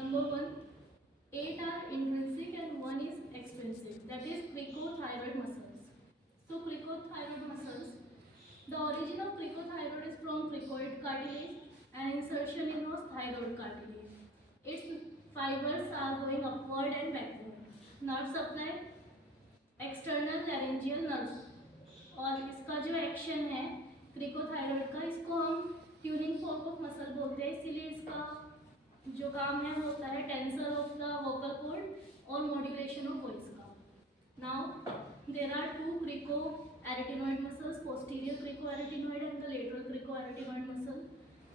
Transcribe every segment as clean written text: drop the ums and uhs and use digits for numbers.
Number one, 8 are intrinsic and 1 is extrinsic. That is cricothyroid muscles. So cricothyroid muscles, the origin of cricothyroid is from cricoid cartilage and insertion in was thyroid cartilage. Its fibers are going upward and backward. Nerve supply, external laryngeal nerve. और इसका जो action है cricothyroid का, इसको हम tuning fork of muscle बोलते हैं, इसीलिए इसका जो काम है वो होता है tensor of the vocal cord और मॉड्यूलेशन ऑफ वॉइस का। Now there are two cricoarytenoid muscles, posterior cricoarytenoid and the lateral cricoarytenoid muscle.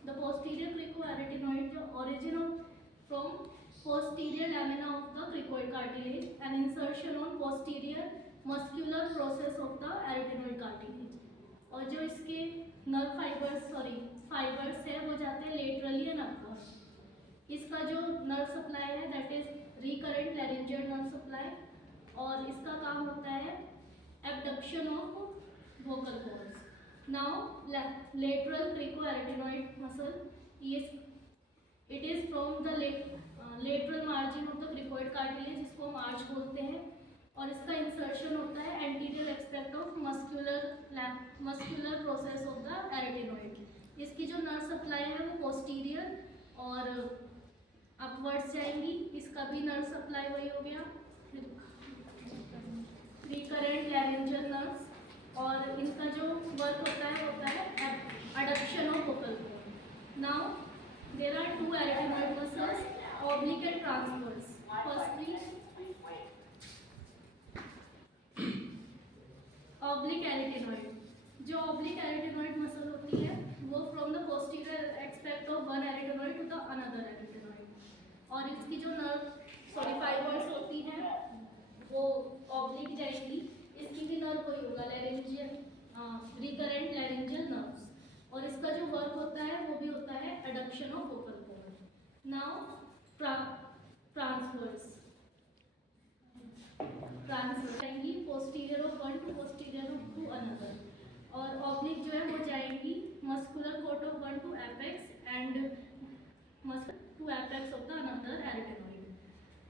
The posterior cricoarytenoid जो origin of from posterior lamina of the cricoid cartilage and insertion on posterior muscular process of the arytenoid cartilage। और जो इसके nerve fibres है वो जाते हैं laterally and upward. इसका जो नर्व सप्लाई है that is recurrent laryngeal nerve supply, और इसका काम होता है abduction of vocal cords. Now lateral cricoarytenoid muscle, it is from the lateral margin of the cricoid cartilage, इसको हम आर्च बोलते हैं, और इसका इंसर्शन होता है anterior aspect of muscular process of the arytenoid. इसकी जो नर्व सप्लाई है वो पोस्टीरियर और अपवर्ड्स जाएंगी। इसका भी नर्व सप्लाई वही हो गया रिकरेंट लैरिंजियल नर्व्स, और इनका जो वर्क होता है adduction of vocal cord. Now there are two arytenoid muscles, oblique and transverse. Firstly, oblique arytenoid. जो oblique arytenoid muscle होती है वो from the posterior aspect of one arytenoid to the another arytenoid, और इसकी जो fibers होती हैं वो oblique जाएंगी। इसकी भी नर्व कोई होगा laryngeal, recurrent laryngeal nerves, और इसका जो वर्क होता है वो भी होता है adduction of vocal cord. Now transverse जाएंगी posterior of one to posterior of to another, और ऑब्लिक जो है वो जाएंगी muscular coat of one to apex and to apex of the another arytenoid.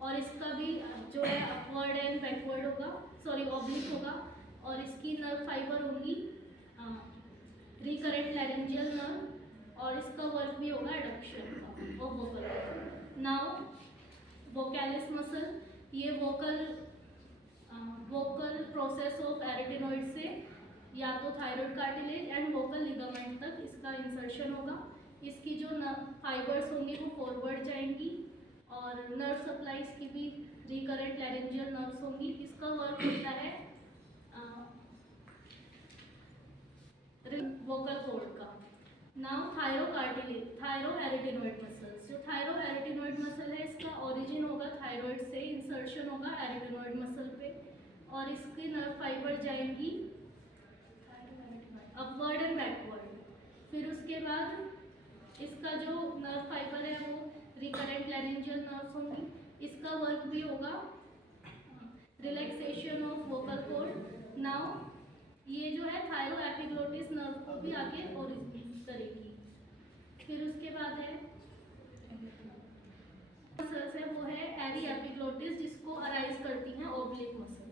और इसका भी जो है अपवर्ड एंड बैकवर्ड होगा, ऑब्लिक होगा, और इसकी नर्व फाइबर होंगी रिकरेंट लैरिंजियल नर्व, और इसका वर्क भी होगा adduction of vocal. Now vocalis muscle, ये वोकल प्रोसेस ऑफ एरिटिनॉइड से या तो thyroid cartilage and vocal ligament तक इसका इंसर्शन होगा। इसकी जो फाइबर्स होंगी वो फॉरवर्ड जाएंगी, और नर्व सप्लाई इसकी भी रिकरेंट लैरिंजियल नर्व्स होंगी। इसका वर्क होता है वोकल कॉर्ड का। नाउ थायरो एरिटिनॉइड मसल्स, जो थायरो एरिटिनॉइड मसल है इसका ओरिजिन होगा थायराइड से, इंसर्शन होगा एरिटिनॉइड मसल पे, और इसकी नर्व फाइबर जाएंगी अपवर्ड एंड बैकवर्ड। फिर उसके बाद इसका जो नर्व फाइबर है वो रिकरेंट लैरिंजियल नर्व्स होंगी। इसका वर्क भी होगा relaxation of vocal cord. Now ये जो है थायरो एपिग्लोटिस नर्व को भी आगे ओरिजिनेट करेगी। फिर उसके बाद है मसल्स है वो है एरी एपिग्लोटिस, जिसको अराइज करती हैं ओब्लिक मसल।